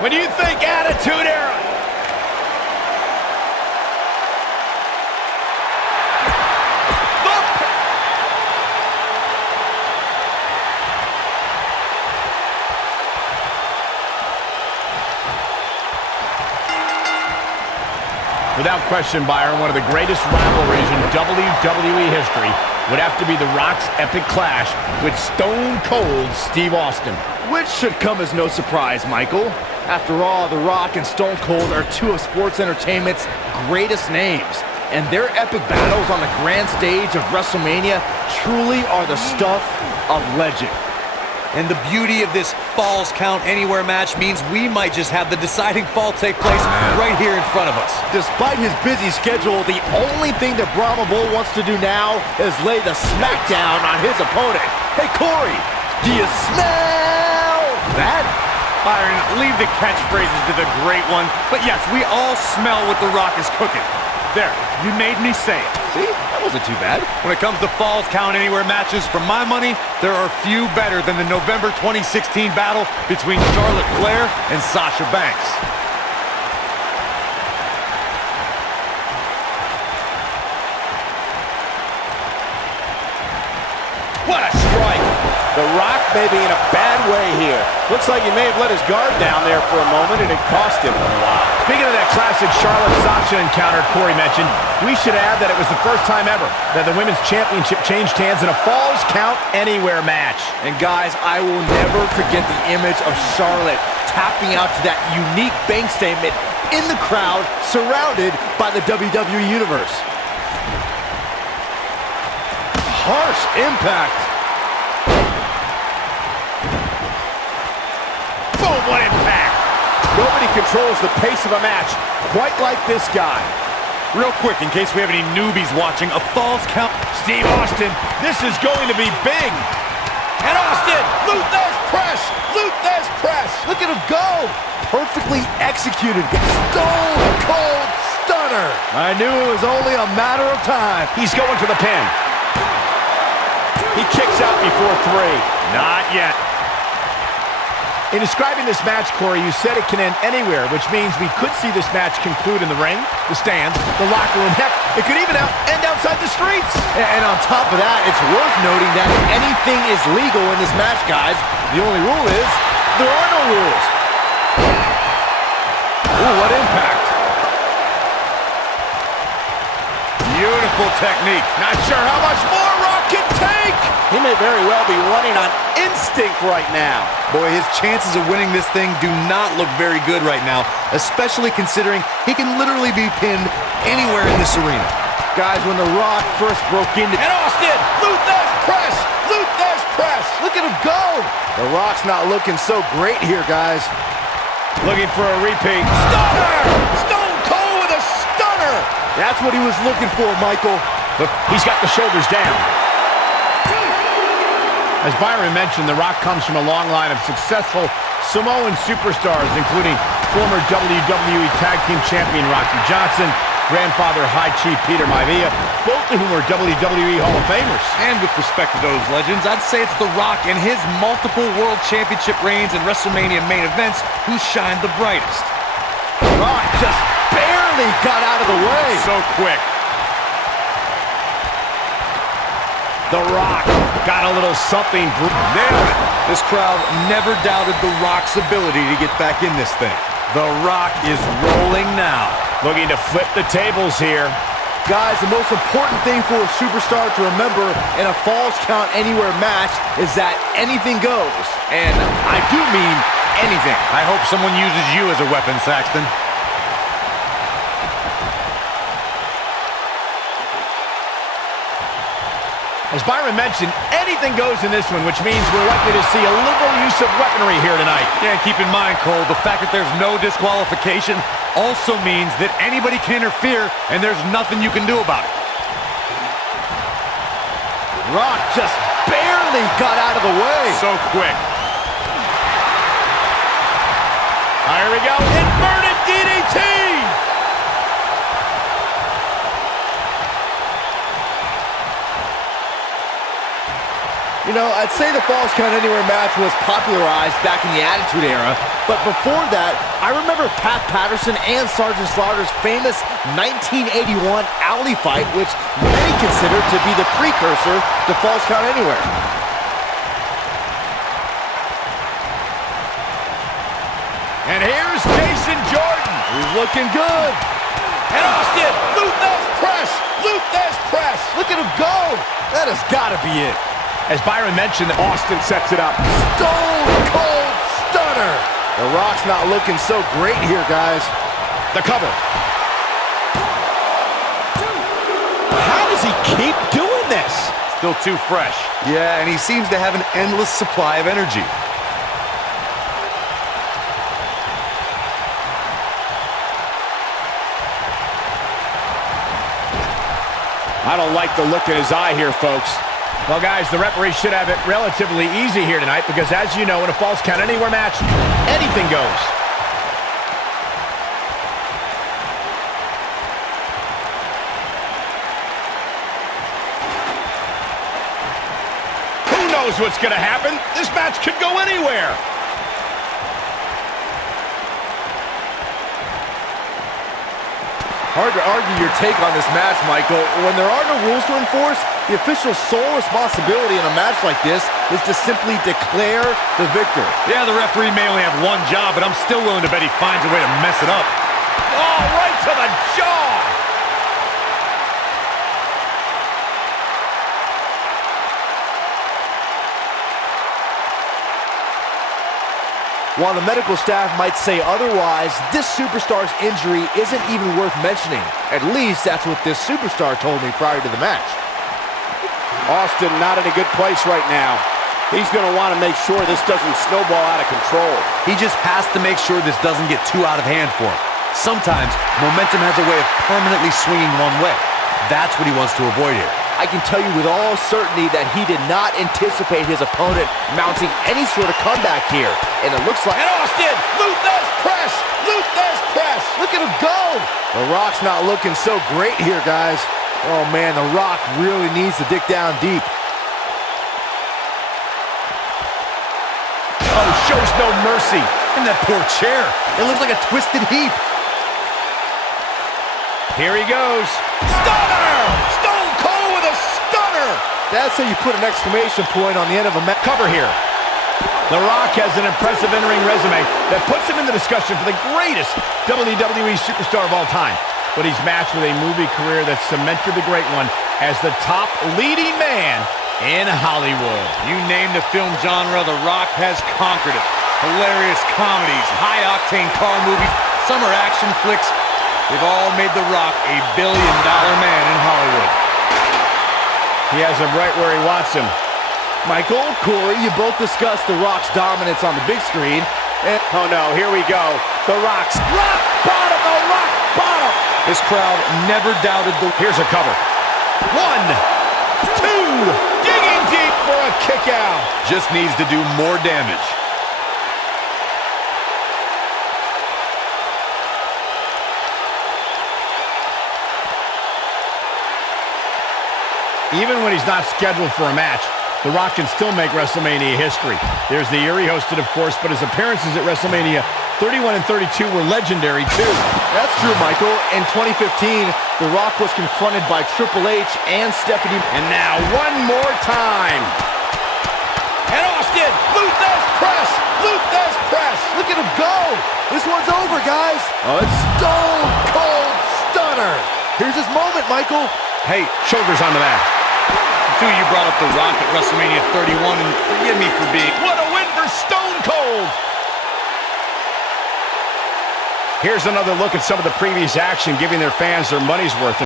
When you think Attitude Era, without question, Byron, one of the greatest rivalries in WWE history would have to be The Rock's epic clash with Stone Cold Steve Austin. Which should come as no surprise, Michael. After all, The Rock and Stone Cold are two of sports entertainment's greatest names. And their epic battles on the grand stage of WrestleMania truly are the stuff of legend. And the beauty of this Falls Count Anywhere match means we might just have the deciding fall take place right here in front of us. Despite his busy schedule, the only thing that Brahma Bull wants to do now is lay the smackdown on his opponent. Hey, Corey, do you smell that? Byron, leave the catchphrases to the great one. But yes, we all smell what The Rock is cooking. There, you made me say it. See, that wasn't too bad. When it comes to Falls Count Anywhere matches, for my money, there are few better than the November 2016 battle between Charlotte Flair and Sasha Banks. What a strike! The Rock may be in a bad way here. Looks like he may have let his guard down there for a moment, and it cost him. Wow. Speaking of that classic Charlotte-Sasha encounter Corey mentioned, we should add that it was the first time ever that the Women's Championship changed hands in a Falls Count Anywhere match. And guys, I will never forget the image of Charlotte tapping out to that unique bank statement in the crowd, surrounded by the WWE Universe. Harsh impact. Boom, what impact! Nobody controls the pace of a match quite like this guy. Real quick, in case we have any newbies watching, a Falls Count... Steve Austin, this is going to be big. And Austin, Luthez press, Luthez press. Look at him go. Perfectly executed. Stone Cold Stunner. I knew it was only a matter of time. He's going for the pin. He kicks out before 3. Not yet. In describing this match, Corey, you said it can end anywhere, which means we could see this match conclude in the ring, the stands, the locker room. Heck, it could even end outside the streets. And on top of that, it's worth noting that anything is legal in this match, guys. The only rule is there are no rules. Ooh, what impact. Beautiful technique. Not sure how much more Rock can take. He may very well be running on instinct right now. Boy, his chances of winning this thing do not look very good right now, especially considering he can literally be pinned anywhere in this arena. Guys, when The Rock first broke into... And Austin, Luthez press, Luthez press. Look at him go. The Rock's not looking so great here, guys. Looking for a repeat. Stunner! Stone Cold with a stunner! That's what he was looking for, Michael. Look, he's got the shoulders down. As Byron mentioned, The Rock comes from a long line of successful Samoan superstars, including former WWE Tag Team Champion Rocky Johnson, grandfather High Chief Peter Maivia, both of whom are WWE Hall of Famers. And with respect to those legends, I'd say it's The Rock and his multiple World Championship reigns and WrestleMania main events who shine the brightest. Rock just barely got out of the way. So quick. The Rock got a little something. Nailed it. This crowd never doubted The Rock's ability to get back in this thing. The Rock is rolling now. Looking to flip the tables here. Guys, the most important thing for a superstar to remember in a Falls Count Anywhere match is that anything goes. And I do mean anything. I hope someone uses you as a weapon, Saxton. As Byron mentioned, anything goes in this one, which means we're likely to see a liberal use of weaponry here tonight. Yeah, keep in mind, Cole, the fact that there's no disqualification also means that anybody can interfere, and there's nothing you can do about it. Rock just barely got out of the way. So quick. Here we go. Inverted DDT. You know, I'd say the Falls Count Anywhere match was popularized back in the Attitude Era, but before that, I remember Pat Patterson and Sergeant Slaughter's famous 1981 alley fight, which many consider to be the precursor to Falls Count Anywhere. And here's Jason Jordan. He's looking good. And Austin, Luthez press, Luthez press. Look at him go. That has got to be it. As Byron mentioned, Austin sets it up. Stone Cold Stunner. The Rock's not looking so great here, guys. The cover. How does he keep doing this? Still too fresh. Yeah, and he seems to have an endless supply of energy. I don't like the look in his eye here, folks. Well, guys, the referee should have it relatively easy here tonight because, as you know, in a Falls Count Anywhere match, anything goes. Who knows what's going to happen? This match could go anywhere. Hard to argue your take on this match, Michael. When there are no rules to enforce, the official's sole responsibility in a match like this is to simply declare the victor. Yeah, the referee may only have one job, but I'm still willing to bet he finds a way to mess it up. Oh, right to the jaw! While the medical staff might say otherwise, this superstar's injury isn't even worth mentioning. At least that's what this superstar told me prior to the match. Austin not in a good place right now. He's going to want to make sure this doesn't snowball out of control. He just has to make sure this doesn't get too out of hand for him. Sometimes, momentum has a way of permanently swinging one way. That's what he wants to avoid here. I can tell you with all certainty that he did not anticipate his opponent mounting any sort of comeback here. And it looks like... And Austin, Luthez press! Luthez press! Look at him go! The Rock's not looking so great here, guys. Oh, man, The Rock really needs to dig down deep. Oh, shows no mercy. And that poor chair. It looks like a twisted heap. Here he goes. Stunner! Stone Cold with a stunner! That's how you put an exclamation point on the end of a match. Cover here. The Rock has an impressive in-ring resume that puts him in the discussion for the greatest WWE superstar of all time. But he's matched with a movie career that cemented the great one as the top leading man in Hollywood. You name the film genre, The Rock has conquered it. Hilarious comedies, high-octane car movies, summer action flicks. They've all made The Rock a billion-dollar man in Hollywood. He has him right where he wants him. Michael, Corey, you both discussed The Rock's dominance on the big screen. And oh no, here we go. The Rock's rock bottom, the rock bottom. This crowd never doubted the... Here's a cover. 1, 2, digging deep for a kick out. Just needs to do more damage. Even when he's not scheduled for a match, The Rock can still make WrestleMania history. There's the year he hosted, of course, but his appearances at WrestleMania 31 and 32 were legendary, too. That's true, Michael. In 2015, The Rock was confronted by Triple H and Stephanie. And now, one more time. And Austin, Luthez press! Luthez press! Look at him go! This one's over, guys! Oh, it's Stone Cold Stunner! Here's his moment, Michael. Hey, shoulders on the mat. Until you brought up The Rock at WrestleMania 31, and forgive me for being... What a win for Stone Cold! Here's another look at some of the previous action, giving their fans their money's worth.